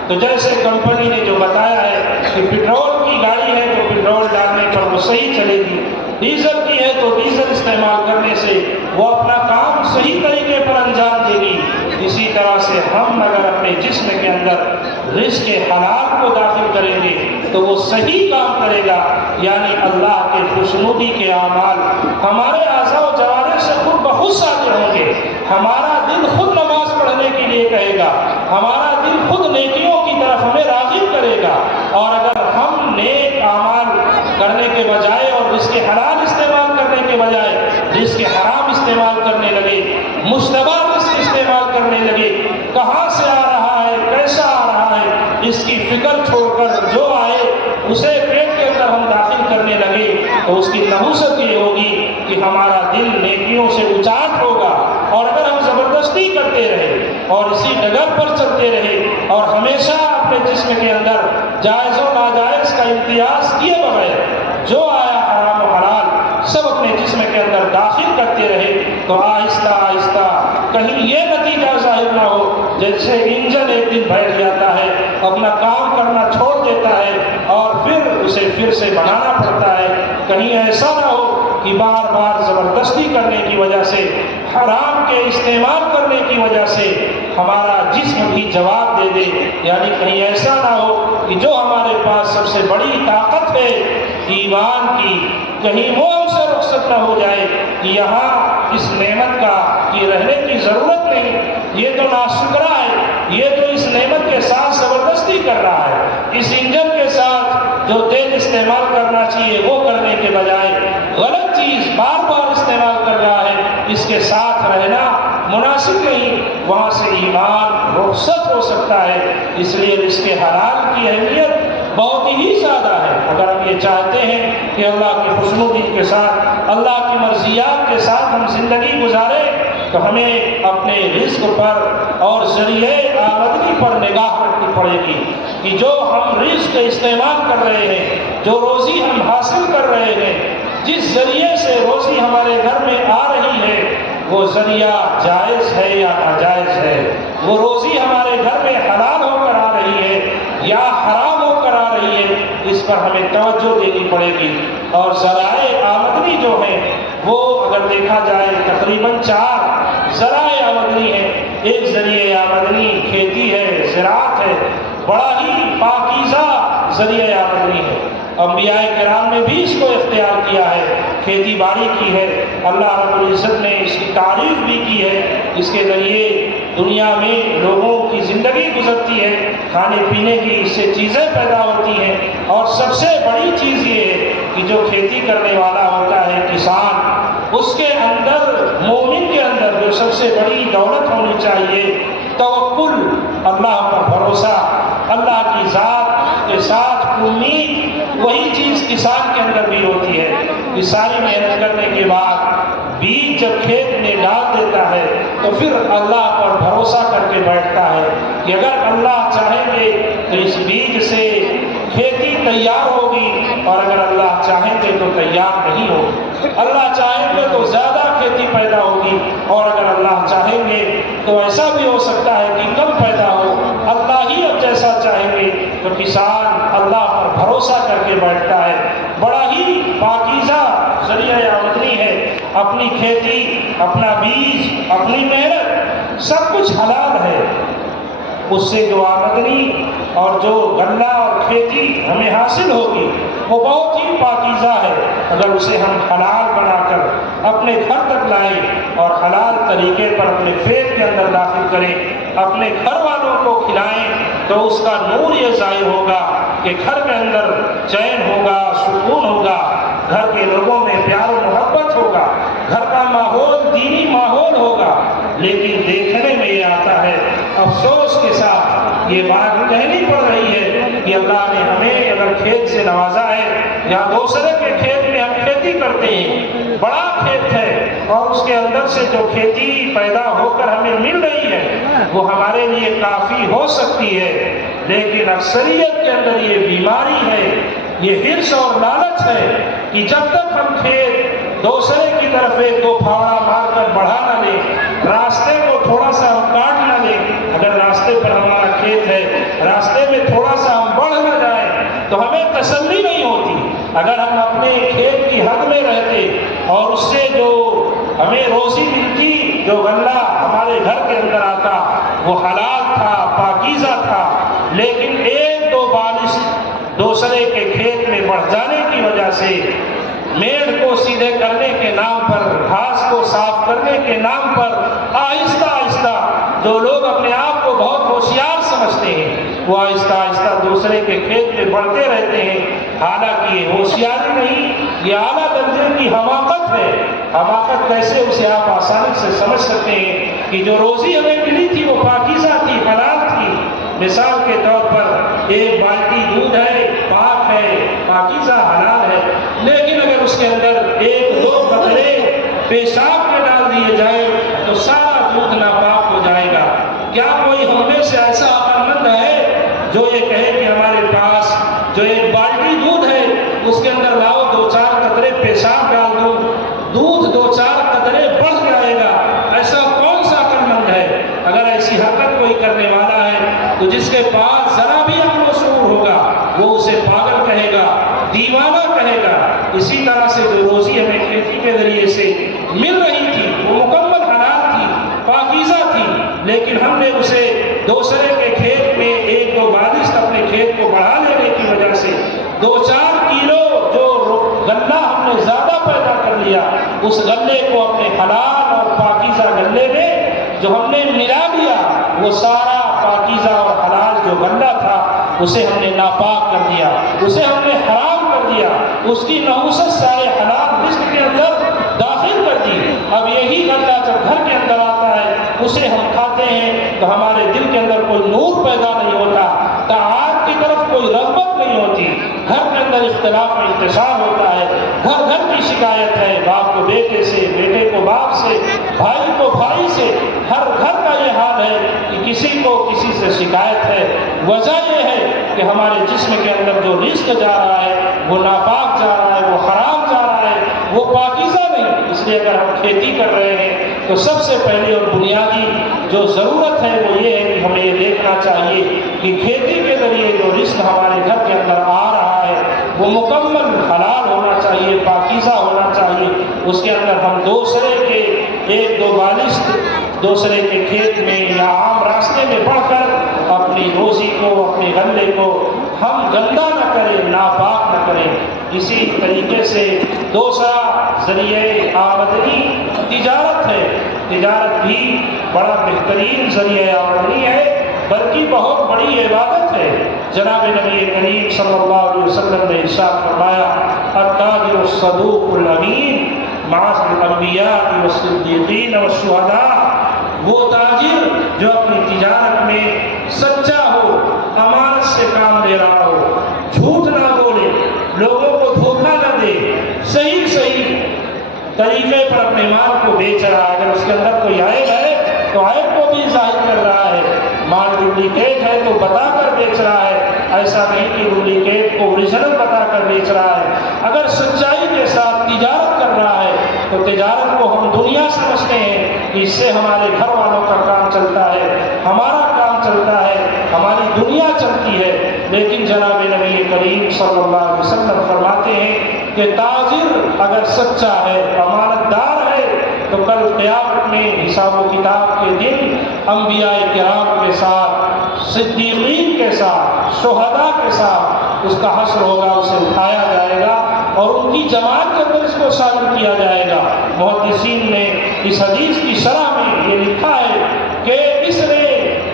تو جیسے کمپنی نے جو بتایا ہے کہ پیٹرول کی گاڑی ہے تو پیٹرول ڈالنے پر وہ صحیح چلے گی، ڈیزل کی ہے تو ڈیزل استعمال کرنے سے وہ اپنا کام صحیح طریقے پر انجام دے گی۔ اسی طرح سے ہم اگر اپنے جسم کے اندر رزق حلال کو داخل کریں گے تو وہ صحیح کام کرے گا، یعنی اللہ کے خوشنودی کے اعمال ہمارے اعضاء و جوارح سے خود بخود صادر ہوں گے۔ ہمارا دل خود نماز پڑھنے کے لیے کہے گا، ہمارا دل خود نیکیوں کی طرف ہمیں راغب کرے گا، اور اگر ہم نیک اعمال کرنے کے بجائے اور رزق حلال استعمال کرنے کے بجائے رزق حرام استعمال کرنے لگے، مشتبہ رزق استعمال کرنے لگے، کہاں سے آ رہا ہے، کیسا آ رہا ہے، اس کی فکر چھوڑ کر جو آئے اسے پیٹ کے اندر ہم داخل کرنے لگے تو اس کی نحوست یہ ہوگی کہ ہمارا دل نیکیوں سے اچاٹ ہوگا۔ اور اگر ہم زبردستی کرتے رہے اور اسی ڈگر پر چلتے رہے اور ہمیشہ اپنے جسم کے اندر جائز و ناجائز کا امتیاز کیے بغیر جو آیا حرام و حلال سب اپنے جسم کے اندر داخل کرتے رہے تو آہستہ آہستہ کہیں یہ نتیجہ ظاہر نہ ہو جیسے انجن ایک دن بیٹھ جاتا ہے، اپنا کام کرنا چھوڑ دیتا ہے اور پھر اسے پھر سے بنانا پڑتا ہے۔ کہیں ایسا نہ ہو کہ بار بار زبردستی کرنے کی وجہ سے، حرام کے استعمال کرنے کی وجہ سے ہمارا جسم بھی جواب دے دے، یعنی کہیں ایسا نہ ہو کہ جو ہمارے پاس سب سے بڑی طاقت ہے ایمان کی، کہیں وہ ہم سے رخصت نہ ہو جائے کہ یہاں اس نعمت کا کی رہنے کی ضرورت نہیں، یہ تو ناشکرا ہے، یہ تو اس نعمت کے ساتھ زبردستی کر رہا ہے، اس انجن کے ساتھ جو تیل استعمال کرنا چاہیے وہ کرنے کے بجائے غلط چیز بار بار استعمال کر رہا ہے، اس کے ساتھ رہنا مناسب نہیں، وہاں سے ایمان رخصت ہو سکتا ہے۔ اس لیے رزق حلال کی اہمیت بہت ہی زیادہ ہے۔ اگر ہم یہ چاہتے ہیں کہ اللہ کی خوشنودی کے ساتھ، اللہ کی مرضیات کے ساتھ ہم زندگی گزاریں تو ہمیں اپنے رزق پر اور ذریعے آمدنی پر نگاہ رکھنی پڑے گی کہ جو ہم رزق استعمال کر رہے ہیں، جو روزی ہم حاصل کر رہے ہیں، جس ذریعے سے روزی ہمارے گھر میں آ رہی ہے وہ ذریعہ جائز ہے یا ناجائز ہے، وہ روزی ہمارے گھر میں حلال ہو کر آ رہی ہے یا حرام ہو کر آ رہی ہے، اس پر ہمیں توجہ دینی پڑے گی۔ اور ذرائع آمدنی جو ہیں وہ اگر دیکھا جائے تقریباً 4 ذرائع آمدنی ہے۔ ایک ذریعہ آمدنی کھیتی ہے، زراعت ہے، بڑا ہی پاکیزہ ذریعہ آمدنی ہے، انبیاء کرام نے بھی اس کو اختیار کیا ہے، کھیتی باڑی کی ہے، اللہ رب العزت نے اس کی تعریف بھی کی ہے، اس کے ذریعے دنیا میں لوگوں کی زندگی گزرتی ہے، کھانے پینے کی اس سے چیزیں پیدا ہوتی ہیں، اور سب سے بڑی چیز یہ ہے کہ جو کھیتی کرنے والا ہوتا ہے کسان، اس کے اندر مومن کے اندر جو سب سے بڑی دولت ہونی چاہیے توکل، اللہ پر بھروسہ، اللہ کی ذات کے ساتھ امید، وہی چیز کسان کے اندر بھی ہوتی ہے کہ ساری محنت کرنے کے بعد بیج جب کھیت میں ڈال دیتا ہے تو پھر اللہ پر بھروسہ کر کے بیٹھتا ہے کہ اگر اللہ چاہیں گے تو اس بیج سے کھیتی تیار ہوگی، اور اگر اللہ چاہیں گے تو تیار نہیں ہوگی۔ اللہ چاہیں گے تو زیادہ کھیتی پیدا ہوگی، اور اگر اللہ چاہیں گے تو ایسا بھی ہو سکتا ہے کہ کم پیدا ہو۔ اللہ ہی اب جیسا چاہیں گے تو کسان اللہ پر بھروسہ کر کے بیٹھتا ہے۔ بڑا ہی پاکیزہ ذریعہ آمدنی ہے، اپنی کھیتی، اپنا بیج، اپنی محنت، سب کچھ حلال ہے۔ اس سے جو آمدنی اور جو غلہ اور کھیتی ہمیں حاصل ہوگی وہ بہت ہی پاکیزہ ہے، اگر اسے ہم حلال بنا کر اپنے گھر تک لائیں اور حلال طریقے پر اپنے پیٹ کے اندر داخل کریں، اپنے گھر والوں کو کھلائیں، تو اس کا نور یہ ظاہر ہوگا کہ گھر کے اندر چین ہوگا، سکون ہوگا، گھر کے لوگوں میں پیار و محبت ہوگا، گھر کا ماحول دینی ماحول ہوگا۔ لیکن دیکھنے میں یہ آتا ہے، افسوس کے ساتھ یہ بات کہنی پڑ رہی ہے کہ اللہ نے ہمیں اگر کھیت سے نوازا ہے یا دوسرے کے کھیت میں ہم کھیتی کرتے ہیں، بڑا کھیت ہے اور اس کے اندر سے جو کھیتی پیدا ہو کر ہمیں مل رہی ہے وہ ہمارے لیے کافی ہو سکتی ہے، لیکن اکثریت کے اندر یہ بیماری ہے، یہ حرص اور لالچ ہے کہ جب تک ہم کھیت دوسرے کی طرف ایک دو پھاوڑا مار کر بڑھا نہ لیں، راستے کو تھوڑا سا ہم کاٹ نہ لیں، اگر راستے پر ہمارا کھیت ہے، راستے میں تھوڑا سا ہم بڑھ نہ جائیں تو ہمیں تسلی نہیں ہوتی۔ اگر ہم اپنے کھیت کی حد میں رہتے اور اس سے جو ہمیں روزی ملتی، جو غلہ ہمارے گھر کے اندر آتا وہ حلال تھا، پاکیزہ تھا، لیکن ایک دو بارش دوسرے کے کھیت میں بڑھ جانے کی وجہ سے، میڑ کو سیدھے کرنے کے نام پر، گھاس کو صاف کرنے کے نام پر، آہستہ آہستہ جو لوگ اپنے آپ کو بہت ہوشیار سمجھتے ہیں وہ آہستہ آہستہ دوسرے کے کھیت میں بڑھتے رہتے ہیں، حالانکہ یہ ہوشیاری نہیں، یہ اعلیٰ درجے کی حماقت ہے۔ حماقت کیسے، اسے آپ آسانی سے سمجھ سکتے ہیں کہ جو روزی ہمیں ملی تھی وہ پاکیزہ تھی، حلال تھی۔ مثال کے طور پر ایک بالٹی دودھ ہے، پاک ہے، پاکیزہ حلال ہے، لیکن اگر اس کے اندر ایک دو قطرے پیشاب کے ڈال دیے جائے تو سارا دودھ ناپاک ہو جائے گا۔ کیا کوئی ہم میں سے ایسا عقل مند ہے جو یہ کہے کہ ہمارے پاس جو ایک بالٹی دودھ ہے اس کے اندر لاؤ دو چار قطرے پیشاب ڈال دو، دودھ دو چار قطرے بڑھ جائے گا؟ ایسا کون سا عقل مند ہے؟ اگر ایسی حرکت کوئی کرنے والا ہے تو جس کے پاس ذرا بھی عقل و شعور ہوگا وہ اسے پاگل کہے گا، دیوانہ کہے گا۔ اسی طرح سے جو روزی ہمیں کھیتی کے ذریعے سے مل رہی تھی وہ مکمل حلال تھی، پاکیزہ تھی، لیکن ہم نے اسے دوسرے کے کھیت میں ایک دو بارش اپنے کھیت کو بڑھا لینے کی وجہ سے دو چار کلو جو غلہ ہم نے زیادہ پیدا کر لیا، اس غلے کو اپنے حلال اور پاکیزہ غلے میں جو ہم نے ملا دیا، وہ سارا پاکیزہ اور حلال جو غلہ تھا اسے ہم نے ناپاک کر دیا، اسے ہم نے حرام کر دیا، اس کی نحوست سارے حلال رزق کے اندر داخل کر دی۔ اب یہی غلہ جب گھر کے اندر آتا ہے اسے ہم کھاتے ہیں تو ہمارے دل کے اندر کوئی نور پیدا نہیں ہوتا، طاعات کی طرف کوئی رغبت نہیں ہوتی، گھر کے اندر اختلاف و انتشار ہوتا ہے، گھر گھر کی شکایت ہے، باپ کو بیٹے سے، بیٹے کو باپ سے، بھائی کو بھائی سے، ہر گھر کا یہ حال ہے کہ کسی کو کسی سے شکایت ہے۔ وجہ یہ ہے کہ ہمارے جسم کے اندر جو رزق جا رہا ہے وہ ناپاک جا رہا ہے، وہ حرام جا رہا ہے، وہ پاکیزہ نہیں۔ اس لیے اگر ہم کھیتی کر رہے ہیں تو سب سے پہلی اور بنیادی جو ضرورت ہے وہ یہ ہے کہ ہمیں یہ دیکھنا چاہیے کہ کھیتی کے ذریعے جو رزق ہمارے گھر کے اندر آ رہا ہے وہ مکمل حلال ہونا چاہیے، پاکیزہ ہونا چاہیے۔ اس کے اندر ہم دوسرے کے ایک دو بالش دوسرے کے کھیت میں یا عام راستے میں بڑھ کر اپنی روزی کو، اپنے غلے کو ہم گندا نہ کریں، ناپاک نہ کریں۔ اسی طریقے سے دوسرا ذریعہ آمدنی تجارت ہے۔ تجارت بھی بڑا بہترین ذریعہ آمدنی ہے، بلکہ بہت بڑی عبادت ہے۔ جناب نبی کریم صلی اللہ علیہ وسلم نے ارشاد فرمایا، التاجر الصدوق الامین مع الانبیاء والصدیقین والشہداء وہ تاجر جو اپنی تجارت میں سچا ہو، امانت سے کام لے رہا ہو، جھوٹ نہ بولے، لوگوں کو دھوکہ نہ دے، صحیح طریقے پر اپنے مال کو بیچ رہا ہے۔ اگر اس کے اندر کوئی عیب ہے تو عیب کو بھی ظاہر کر رہا ہے، مال ڈپلیکیٹ ہے تو بتا کر بیچ رہا ہے، ایسا نہیں کہ ڈپلیکیٹ کو اوریجنل بتا کر بیچ رہا ہے۔ اگر سچائی کے ساتھ تجارت کر رہا ہے تو تجارت کو ہم دنیا سمجھتے ہیں کہ اس سے ہمارے گھر والوں کا کام چلتا ہے، ہمارا کام چلتا ہے، ہماری دنیا چلتی ہے، لیکن جناب نبی کریم صلی اللہ علیہ وسلم فرماتے ہیں کہ تاجر اگر سچا ہے، امانت دار ہے، تو کل قیامت میں حساب و کتاب کے دن انبیاء کرام کے ساتھ، صدیقین کے ساتھ، شہداء کے ساتھ اس کا حشر ہوگا، اسے اٹھایا جائے گا اور ان کی جماعت کے اندر اس کو شامل کیا جائے گا۔ محدثین نے اس حدیث کی شرح میں یہ لکھا ہے کہ اس نے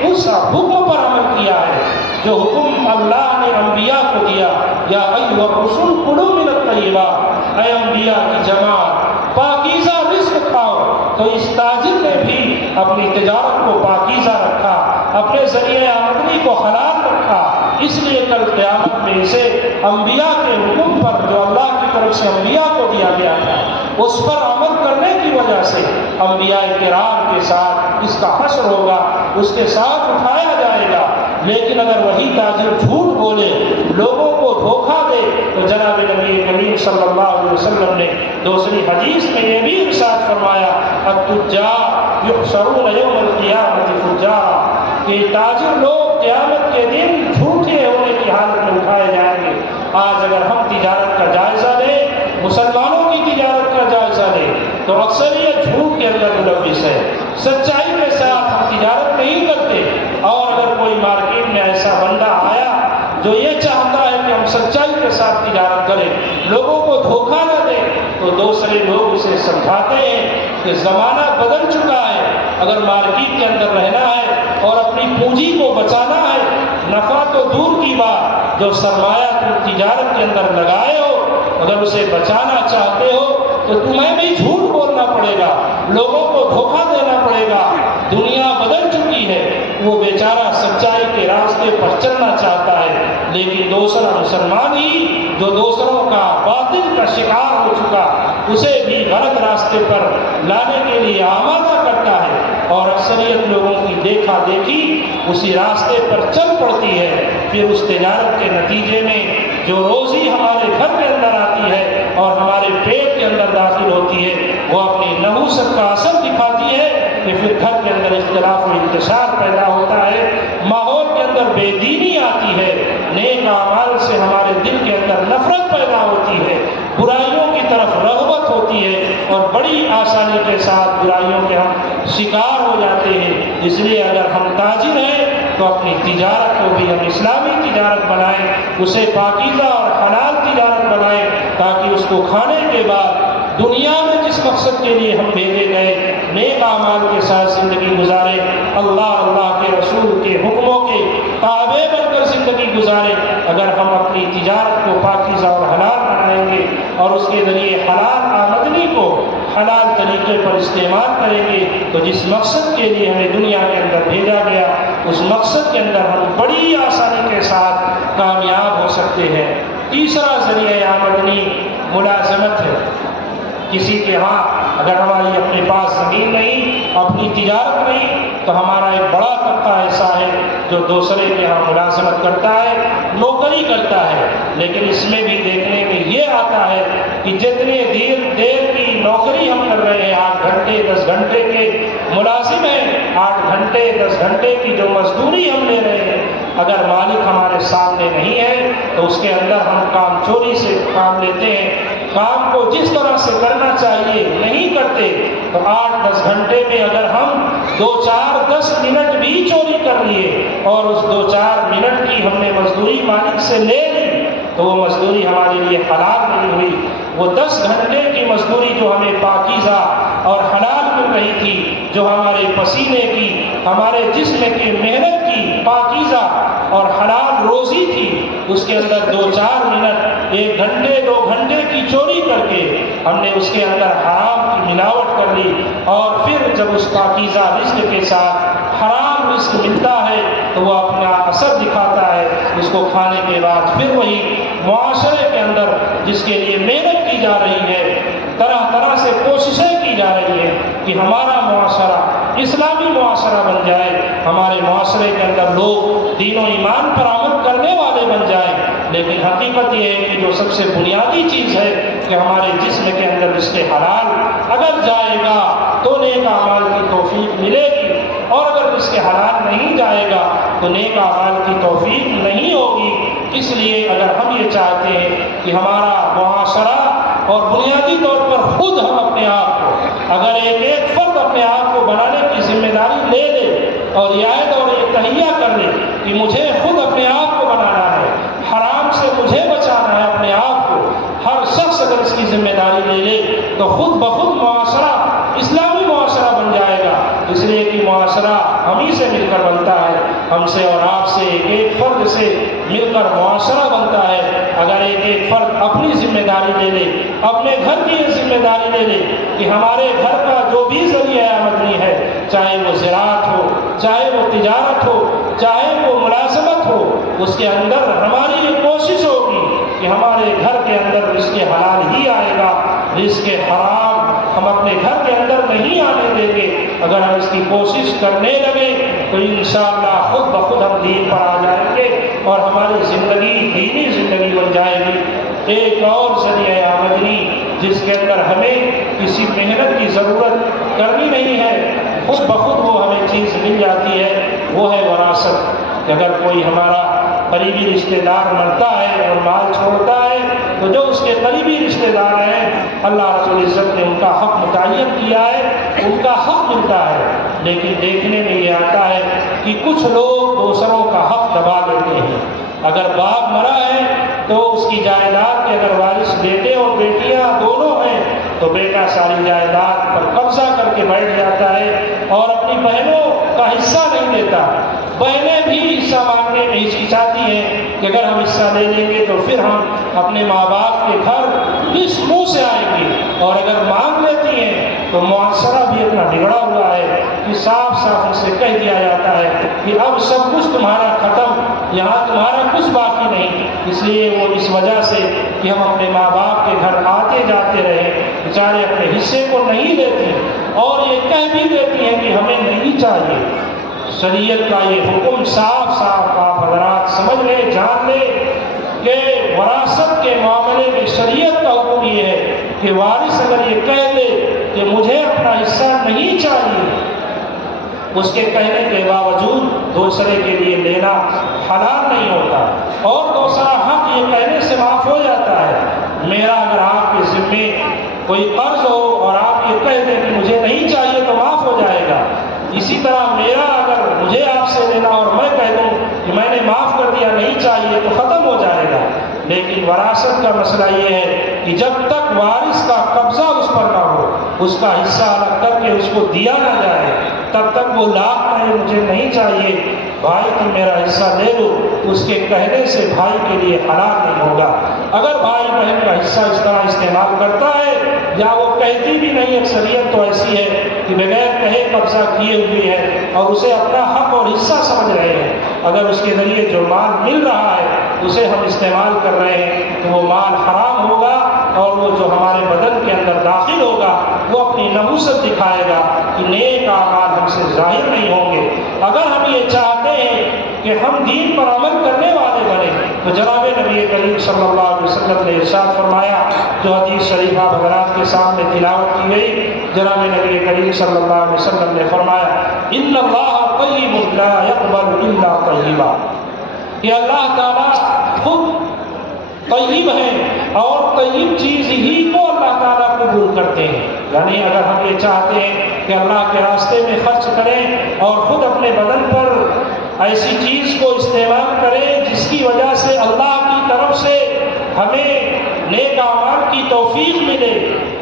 اس حکم پر عمل کیا ہے جو حکم اللہ نے انبیاء کو دیا، یا ایھا الرسل کلوا من الطیبات، اے انبیاء کی جماعت پاکیزہ رزق کھاؤ۔ تو اس تاجر نے بھی اپنی تجارت کو پاکیزہ رکھا، اپنے ذریعے آمدنی کو حلال رکھا، اس لیے کل قیامت میں اسے انبیاء کے حکم پر جو اللہ کی طرف سے انبیاء کو دیا گیا تھا اس پر عمل کرنے کی وجہ سے انبیاء کرام کے ساتھ اس کا حشر ہوگا، اس کے ساتھ اٹھایا جائے گا۔ لیکن اگر وہی تاجر جھوٹ بولے، لوگوں کو دھوکہ دے، تو جناب نبی کریم صلی اللہ علیہ وسلم نے دوسری حدیث میں یہ بھی ارشاد فرمایا، التجار یحشرون یوم القیامۃ فجارا، کہ تاجر لوگ قیامت کے دن جھوٹے ہونے کی حالت میں اٹھائے جائیں گے۔ آج اگر ہم تجارت کا جائزہ لیں، مسلمانوں کی تجارت کا جائزہ لیں، تو اکثر یہ جھوٹ کے اندر ملوث ہے، سچائی کے ساتھ ہم تجارت نہیں کرتے۔ اور اگر کوئی مارکیٹ میں ایسا بندہ آیا جو یہ چاہتا ہے کہ ہم سچائی کے ساتھ تجارت کریں، لوگوں کو دھوکہ نہ دیں، تو دوسرے لوگ اسے سمجھاتے ہیں کہ زمانہ بدل چکا ہے، اگر مارکیٹ کے اندر رہنا ہے اور اپنی پونجی کو بچانا ہے، نفع تو دور کی بات، جو سرمایہ تم تجارت کے اندر لگائے ہو اگر اسے بچانا چاہتے ہو تو تمہیں بھی جھوٹ بولنا پڑے گا، لوگوں کو دھوکہ دینا پڑے گا۔ دنیا بدل چکی ہے، وہ بیچارہ سچائی کے راستے پر چلنا چاہتا ہے، لیکن دوسرا مسلمان ہی جو دوسروں کا باطل کا شکار ہو چکا، اسے بھی غلط راستے پر لانے کے لیے آمادہ کرتا ہے، اور اکثریت لوگوں کی دیکھا دیکھی اسی راستے پر چل پڑتی ہے۔ پھر اس تجارت کے نتیجے میں جو روزی ہمارے گھر کے اندر آتی ہے اور ہمارے پیٹ کے اندر داخل ہوتی ہے، وہ اپنی نحوست کا اثر دکھاتی ہے کہ پھر گھر کے اندر اختلاف و انتشار پیدا ہوتا ہے، ماحول کے اندر بے دینی آتی ہے، نیک اعمال سے ہمارے دل کے اندر نفرت پیدا ہوتی ہے، برائیوں کی طرف رغبت ہوتی ہے، اور بڑی آسانی کے ساتھ برائیوں کے ہم شکار ہو جاتے ہیں۔ اس لیے اگر ہم تاجر ہیں تو اپنی تجارت کو بھی ہم اسلامی تجارت بنائیں، اسے پاکیزہ اور حلال تجارت بنائیں، تاکہ اس کو کھانے کے بعد دنیا میں جس مقصد کے لیے ہم بھیجے گئے نیک اعمال کے ساتھ زندگی گزاریں، اللہ کے رسول کے حکموں کے تابع بن کر زندگی گزاریں۔ اگر ہم اپنی تجارت کو پاکیزہ اور حلال بنائیں گے اور اس کے ذریعے حلال آمدنی کو حلال طریقے پر استعمال کریں گے، تو جس مقصد کے لیے ہمیں دنیا کے اندر بھیجا گیا اس مقصد کے اندر ہم بڑی آسانی کے ساتھ کامیاب ہو سکتے ہیں۔ تیسرا ذریعہ آمدنی ملازمت ہے۔ کسی کے ہاں اگر ہماری اپنے پاس زمین نہیں، اپنی تجارت نہیں، تو ہمارا ایک بڑا طبقہ ایسا ہے جو دوسرے کے ہاں ملازمت کرتا ہے، نوکری کرتا ہے، لیکن اس میں بھی دیکھنے میں یہ آتا ہے کہ جتنے دیر کی نوکری ہم کر رہے ہیں، 8 گھنٹے 10 گھنٹے کے ملازم ہیں، 8 گھنٹے 10 گھنٹے کی جو مزدوری ہم لے رہے ہیں، اگر مالک ہمارے سامنے نہیں ہے تو اس کے اندر ہم کام چوری سے کام لیتے ہیں، کام کو جس طرح سے کرنا چاہیے نہیں کرتے، تو 8-10 گھنٹے میں اگر ہم 2-4-10 منٹ بھی چوری کر لیے اور اس 2-4 منٹ کی ہم نے مزدوری مالک سے لے لی، تو وہ مزدوری ہمارے لیے حلال نہیں ہوئی۔ وہ 10 گھنٹے کی مزدوری جو ہمیں پاکیزہ اور حلال مل رہی تھی، جو ہمارے پسینے کی، ہمارے جسم کی محنت کی پاکیزہ اور حلال روزی تھی، اس کے اندر 2-4 منٹ، 1 گھنٹے 2 گھنٹے کی چوری کر کے ہم نے اس کے اندر حرام کی ملاوٹ کر لی، اور پھر جب اس پاکیزہ رزق کے ساتھ حرام رزق ملتا ہے تو وہ اپنا اثر دکھاتا ہے۔ اس کو کھانے کے بعد پھر وہی معاشرے کے اندر جس کے لیے محنت کی جا رہی ہے، طرح طرح سے کوششیں کی جا رہی ہیں کہ ہمارا معاشرہ اسلامی معاشرہ بن جائے، ہمارے معاشرے کے اندر لوگ دین و ایمان پر عمل کرنے والے بن جائیں، لیکن حقیقت یہ ہے کہ جو سب سے بنیادی چیز ہے کہ ہمارے جسم کے اندر رزق حلال اگر جائے گا تو نیک اعمال کی توفیق ملے گی، اور اگر رزق حلال نہیں جائے گا تو نیک اعمال کی توفیق نہیں ہوگی۔ اس لیے اگر ہم یہ چاہتے ہیں کہ ہمارا معاشرہ، اور بنیادی طور پر خود ہم اپنے آپ کو، اگر ایک فرد اپنے آپ کو بنانے کی ذمہ داری لے لے اور یہ عہد اور یہ تہیہ کر لے کہ مجھے خود اپنے آپ کو بنانا ہے، حرام سے مجھے بچانا ہے اپنے آپ کو، ہر شخص اگر اس کی ذمہ داری لے لے تو خود بخود معاشرہ اسلامی معاشرہ بن جائے گا۔ اس لیے کہ معاشرہ ہم ہی سے مل کر بنتا ہے، ہم سے اور آپ سے، ایک فرد سے مل کر معاشرہ بنتا ہے۔ اگر ایک فرد اپنی ذمہ داری لے لے، اپنے گھر کی ذمہ داری لے لے کہ ہمارے گھر کا جو بھی ذریعہ آمدنی ہے، چاہے وہ زراعت ہو، چاہے وہ تجارت ہو، چاہے وہ ملازمت ہو، اس کے اندر ہماری یہ کوشش ہوگی کہ ہمارے گھر کے اندر رزق حلال ہی آئے گا، رزق حرام ہم اپنے گھر کے اندر نہیں آنے دیں گے۔ اگر ہم اس کی کوشش کرنے لگے تو انشاءاللہ خود بخود ہم دین پر آ جائیں گے اور ہماری زندگی دینی زندگی بن جائے گی۔ ایک اور ذریعہ آمدنی جس کے اندر ہمیں کسی محنت کی ضرورت کرنی نہیں ہے، خود بخود وہ ہمیں چیز مل جاتی ہے، وہ ہے وراثت۔ کہ اگر کوئی ہمارا قریبی رشتہ دار مرتا ہے اور مال چھوڑتا ہے تو جو اس کے قریبی رشتہ دار ہیں، اللہ رب العزت نے ان کا حق متعین کیا ہے، ان کا حق ملتا ہے۔ لیکن دیکھنے میں یہ آتا ہے کہ کچھ لوگ دوسروں کا حق دبا لیتے ہیں۔ اگر باپ مرا ہے تو اس کی جائیداد کے اگر وارث بیٹے اور بیٹیاں دونوں ہیں تو بیٹا ساری جائیداد پر قبضہ کر کے بیٹھ جاتا ہے اور اپنی بہنوں کا حصہ نہیں دیتا۔ بہنیں بھی حصہ مانگنے میں ہچکچاتی ہیں کہ اگر ہم حصہ لے لیں گے تو پھر ہم اپنے ماں باپ کے گھر کس منہ سے آئیں گے، اور اگر مانگ لیتی ہیں تو معاشرہ بھی اتنا بگڑا ہوا ہے کہ صاف صاف ان سے کہہ دیا جاتا ہے کہ اب سب کچھ تمہارا ختم، یہاں تمہارا کچھ باقی نہیں۔ اس لیے وہ اس وجہ سے کہ ہم اپنے ماں باپ کے گھر آتے جاتے رہے، بیچارے اپنے حصے کو نہیں دیتے اور یہ کہہ بھی دیتی ہیں کہ ہمیں نہیں چاہیے۔ شریعت کا یہ حکم صاف صاف آپ حضرات سمجھ لیں، جان لیں کہ وراثت کے معاملے میں شریعت کا حکم یہ ہے کہ وارث اگر یہ کہہ دے کہ مجھے اپنا حصہ نہیں چاہیے، اس کے کہنے کے باوجود دوسرے کے لیے لینا حلال نہیں ہوتا، اور دوسرا حق یہ کہنے سے معاف ہو جاتا ہے۔ میرا اگر آپ کے ذمے کوئی قرض ہو اور آپ یہ کہہ دیں کہ مجھے نہیں چاہیے تو معاف ہو جائے گا، اسی طرح میرا اگر مجھے آپ سے لینا اور میں کہہ دوں کہ میں نے معاف کر دیا نہیں چاہیے تو ختم ہو جائے گا۔ لیکن وراثت کا مسئلہ یہ ہے کہ جب تک وارث کا قبضہ اس پر نہ ہو، اس کا حصہ الگ کر کے اس کو دیا نہ جائے، تب تک وہ لاکھ کہے مجھے نہیں چاہیے، بھائی تم میرا حصہ لے لو، اس کے کہنے سے بھائی کے لیے حلال نہیں ہوگا۔ اگر بھائی بہن کا حصہ اس طرح استعمال کرتا ہے یا وہ کہتی بھی نہیں، اکثریت تو ایسی ہے کہ بغیر کہے قبضہ کیے ہوئی ہے اور اسے اپنا حق اور حصہ سمجھ رہے ہیں، اگر اس کے ذریعے جو مال مل رہا ہے اسے ہم استعمال کر رہے ہیں تو وہ مال حرام ہوگا، اور وہ جو ہمارے بدن کے اندر داخل ہوگا وہ اپنی نحوست دکھائے گا کہ نیک اعمال ہم سے ظاہر نہیں ہوں گے۔ اگر ہم یہ چاہتے ہیں کہ ہم دین پر عمل کرنے والے بنے تو جناب نبی کریم صلی اللہ علیہ وسلم نے ارشاد فرمایا، جو حدیث شریفہ حضرات کے سامنے تلاوت کی گئی، جناب نبی کریم صلی اللہ علیہ وسلم نے فرمایا، ان اللہ طیب لا یقبل الا طیبا، کہ اللہ تعالیٰ خود طیب ہے اور طیب چیز ہی کو اللہ تعالیٰ قبول کرتے ہیں۔ یعنی اگر ہم یہ چاہتے ہیں کہ اللہ کے راستے میں خرچ کریں اور خود اپنے بدن پر ایسی چیز کو استعمال کریں جس کی وجہ سے اللہ کی طرف سے ہمیں نیک اعمال کی توفیق ملے،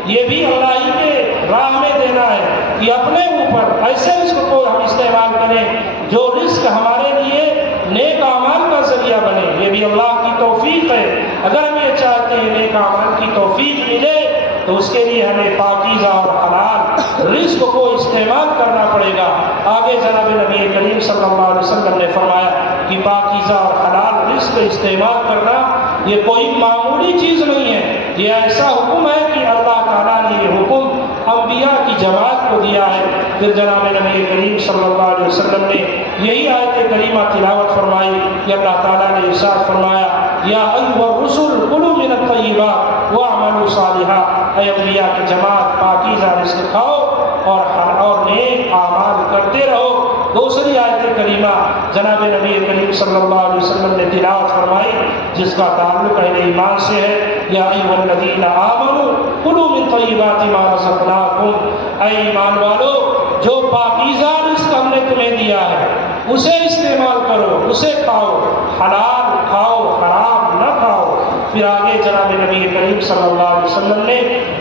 یہ بھی اللہ ہی کے راہ میں دینا ہے کہ اپنے اوپر ایسے رزق کو ہم استعمال کریں جو رزق ہمارے لیے نیک اعمال کا ذریعہ بنے، یہ بھی اللہ کی توفیق ہے۔ اگر ہم یہ چاہتے ہیں نیک اعمال کی توفیق ملے تو اس کے لیے ہمیں پاکیزہ اور حلال رزق کو استعمال کرنا پڑے گا۔ آگے جناب نبی کریم صلی اللہ علیہ وسلم نے فرمایا کہ پاکیزہ اور حلال رزق استعمال کرنا یہ کوئی معمولی چیز نہیں ہے، یہ ایسا حکم ہے کہ اللہ تعالیٰ نے یہ حکم انبیاء کی جماعت کو دیا ہے۔ پھر جناب نبی کریم صلی اللہ علیہ وسلم نے یہی آیت کریمہ تلاوت فرمائی کہ اللہ تعالیٰ نے ارشاد فرمایا یا ایھا الرسل کلوا من الطیبات واعملوا صالحا، اے انبیاء کی جماعت پاکیزہ رزق کھاؤ اور نیک اعمال کرتے رہو۔ دوسری آیت کریمہ جناب نبی کریم صلی اللہ علیہ وسلم نے تلاوت فرمائی جس کا تعلق اہل ایمان سے ہے، یا ایھا الذین آمنوا کلوا من طیبات ما رزقناکم، اے ایمان والو جو پاکیزہ رزق ہم نے تمہیں دیا ہے اسے استعمال کرو، اسے کھاؤ، حلال کھاؤ، حرام نہ کھاؤ۔ پھر آگے جناب نبی کریم صلی اللہ علیہ وسلم نے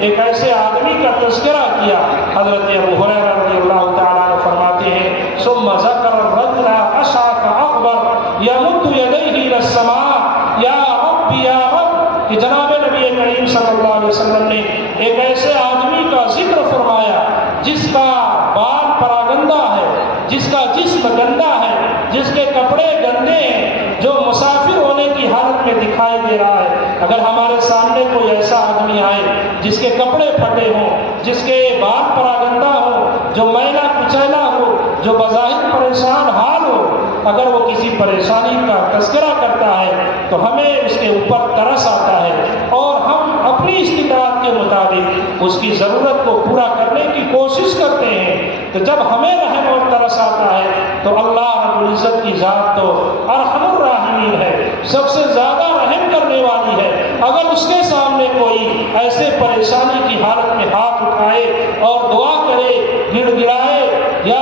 ایک ایسے آدمی کا تذکرہ کیا، حضرت ابو ہریرہ رضی اللہ تعالیٰ عنہ فرماتے ہیں ثم ذکر الرجل اشعث اکبر یمد یدیہ الی السماء یا رب یا رب، کہ جناب نبی کریم صلی اللہ علیہ وسلم نے ایک ایسے آدمی کا ذکر فرمایا جس کا بال پراگندہ ہے، جس کا جسم گندا ہے، جس کے کپڑے گندے ہیں، جو مسافر ہونے کی حالت میں دکھائی دے رہا ہے۔ اگر ہمارے سامنے کوئی ایسا آدمی آئے جس کے کپڑے پھٹے ہوں، جس کے بال پراگندہ ہوں، جو میلا کچیلا ہو، جو بظاہر پریشان حال ہو، اگر وہ کسی پریشانی کا تذکرہ کرتا ہے تو ہمیں اس کے اوپر ترس آتا ہے اور ہم اپنی استطاعت کے مطابق اس کی ضرورت کو پورا کرنے کی کوشش کرتے ہیں۔ تو جب ہمیں رحم اور ترس آتا ہے تو اللہ رب العزت کی ذات تو ارحم الراحمین ہے، سب سے زیادہ رحم کرنے والی ہے۔ اگر اس کے سامنے کوئی ایسے پریشانی کی حالت میں ہاتھ اٹھائے اور دعا کرے، گڑ گڑائے، یا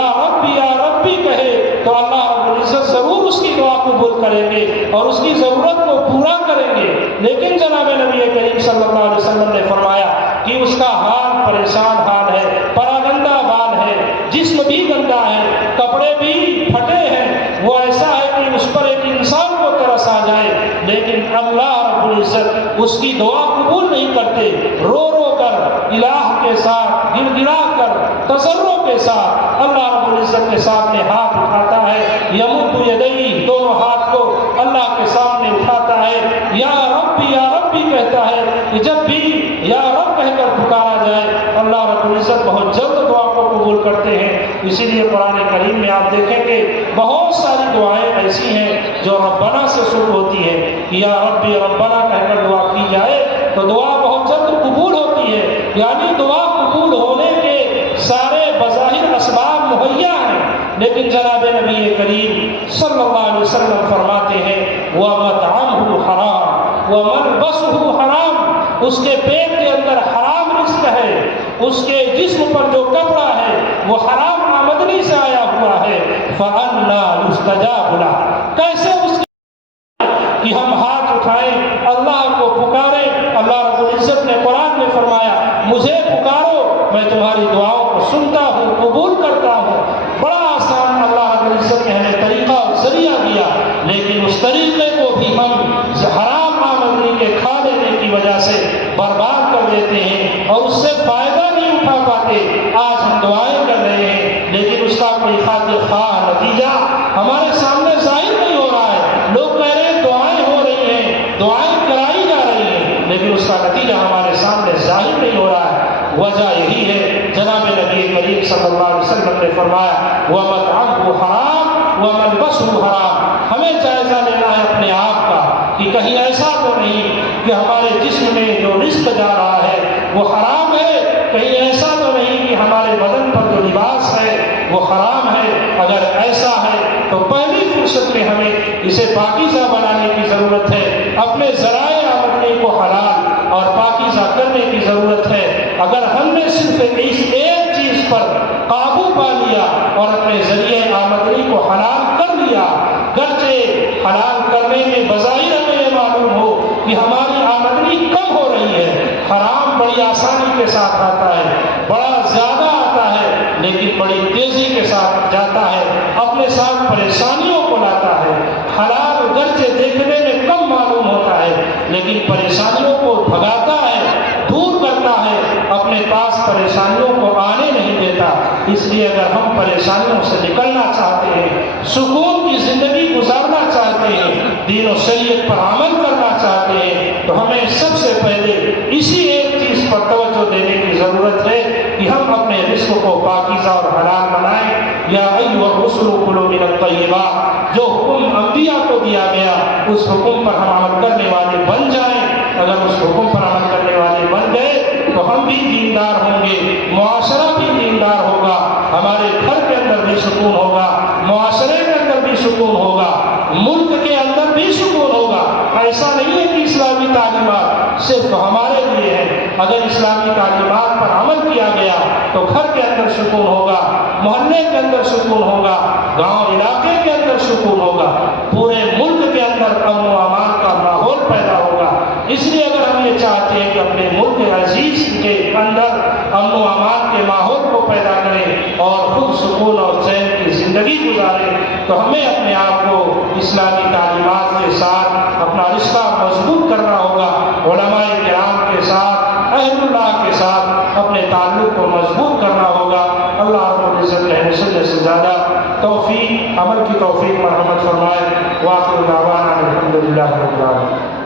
ربی کہے تو اللہ رب العزت ضرور اس کی دعا قبول کریں گے اور اس کی ضرورت کو پورا کریں گے۔ لیکن جناب نبی کریم صلی اللہ علیہ وسلم نے فرمایا کہ اس کا حال پریشان حال ہے، پراگندہ بال ہے، جسم بھی گندا ہے، کپڑے بھی پھٹے ہیں، وہ ایسا ہے کہ اس پر ایک انسان کو ترس آ جائے، لیکن اللہ رب العزت اس کی دعا قبول نہیں کرتے۔ رو رو کر، الہ کے ساتھ گڑ گڑا کر، تضرع کے ساتھ اللہ رب العزت کے سامنے ہاتھ اٹھاتا ہے، یمد یدیہ، دونوں ہاتھ کو اللہ کے سامنے اٹھاتا ہے، یا ربی کہتا ہے کہ جب بھی یا رب کہہ کر پکارا جائے اللہ رب العزت بہت جلد دعا کو قبول کرتے ہیں۔ اسی لیے قرآن کریم میں آپ دیکھیں کہ بہت ساری دعائیں ایسی ہیں جو ربنا سے شروع ہوتی ہے، یا ربی ربنا کہہ کر دعا کی جائے تو دعا بہت جلد قبول ہوتی ہے، یعنی دعا قبول ہونے کے سارے بظاہر اسباب مہیا ہیں۔ لیکن جناب نبی کریم صلی اللہ علیہ وسلم فرماتے ہیں وَمَطْعَمُهُ حرام وَمَلْبَسُهُ حرام، اس کے پیٹ کے اندر حرام رزق ہے، اس کے جسم پر جو کپڑا ہے وہ حرام آمدنی سے آیا ہوا ہے، فَأَنَّىٰ يُسْتَجَابُ لَهُ، کیسے اس کہ ہم ہاتھ اٹھائیں اللہ کو پکاریں۔ اللہ رب العزت نے قرآن میں فرمایا مجھے پکارو میں تمہاری دعاؤں کو سنتا ہوں، قبول کرتا ہوں۔ بڑا آسان اللہ رب العزت نے ہمیں طریقہ اور ذریعہ دیا، لیکن اس طریقے کو بھی ہم حرام آمدنی کے کھا لینے کی وجہ سے برباد کر دیتے ہیں اور اس سے فائدہ نہیں اٹھا پاتے۔ آج ہم دعائیں کر رہے ہیں لیکن اس کا کوئی خاطر خواہ نتیجہ ہمارے سامنے ظاہر نہیں ہو رہا ہے۔ لوگ کہہ رہے ہیں دعائیں ہو رہی ہیں، دعائیں کرائی جا رہی ہیں، لیکن اس کا نتیجہ ہمارے سامنے ظاہر نہیں ہو رہا ہے۔ وجہ یہی ہے جناب نبی کریم صلی اللہ علیہ وسلم نے فرمایا وَمَطْعَمُهُ حرام وَمَلْبَسُهُ حرام، ہمیں جائزہ لینا ہے اپنے آپ کا کہ کہیں ایسا تو نہیں کہ ہمارے جسم میں جو رزق جا رہا ہے وہ حرام ہے، کہیں ایسا تو نہیں کہ ہمارے بدن پر جو لباس ہے وہ حرام ہے۔ اگر ایسا ہے تو پہلی فرصت میں ہمیں اسے پاکیزہ بنانے کی ضرورت ہے، اپنے ذرائع آمدنی کو حلال اور پاکیزہ کرنے کی ضرورت ہے۔ اگر ہم نے صرف اس ایک چیز پر قابو پا لیا اور اپنے ذریعے آمدنی کو حلال کر لیا، گرچہ حلال کرنے میں بظاہر ہمیں یہ معلوم ہو کہ ہماری آمدنی ساتھ آتا ہے، بڑا زیادہ آتا ہے لیکن بڑی تیزی کے ساتھ جاتا ہے، اپنے ساتھ پریشانیوں کو لاتا ہے۔ حلال گرچہ دیکھنے میں کم معلوم ہوتا ہے لیکن پریشانیوں کو بھگاتا ہے، دور کرتا ہے، اپنے پاس پریشانیوں کو آنے نہیں دیتا۔ اس لیے اگر ہم پریشانیوں سے نکلنا چاہتے ہیں، سکون کی زندگی گزارنا چاہتے ہیں، دین و شریعت پر عمل کرنا چاہتے ہیں، تو ہمیں سب سے پہلے اسی ایک چیز پر توجہ دینے کی ضرورت ہے کہ ہم اپنے رزق کو پاکیزہ اور حلال بنائیں۔ یا ایھا الرسل کلوا من الطیبات، جو حکم انبیاء کو دیا گیا اس حکم پر ہم عمل کرنے والے بن جائیں۔ اگر اس حکم پر عمل کرنے والے بن گئے تو ہم بھی دیندار ہوں گے، معاشرہ بھی دیندار ہوگا، ہمارے گھر کے اندر بھی سکون ہوگا، معاشرے کے اندر بھی سکون ہوگا، ملک کے اندر بھی سکون ہوگا۔ ایسا نہیں ہے کہ اسلامی تعلیمات صرف ہمارے لیے ہیں۔ اگر اسلامی تعلیمات پر عمل کیا گیا تو گھر کے اندر سکون ہوگا، محلے کے اندر سکون ہوگا، گاؤں علاقے کے اندر سکون ہوگا، پورے ملک کے اندر امن و امان کا ماحول پیدا ہوگا۔ اس لیے اگر ہم یہ چاہتے ہیں کہ اپنے ملک عزیز کے اندر امن و امان کے ماحول کو پیدا کریں اور خود سکون اور چین کی زندگی گزاریں، تو ہمیں اپنے آپ کو اسلامی تعلیمات کے ساتھ اپنا رشتہ مضبوط کرنا ہوگا، علماء کرام کے ساتھ، اہل اللہ کے ساتھ اپنے تعلق کو مضبوط کرنا ہوگا۔ اللہ رب العزت نے سے زیادہ توفیق، عمل کی توفیق مرحمت فرمائے۔ وآخر دعوانا الحمدللہ رب العالمین۔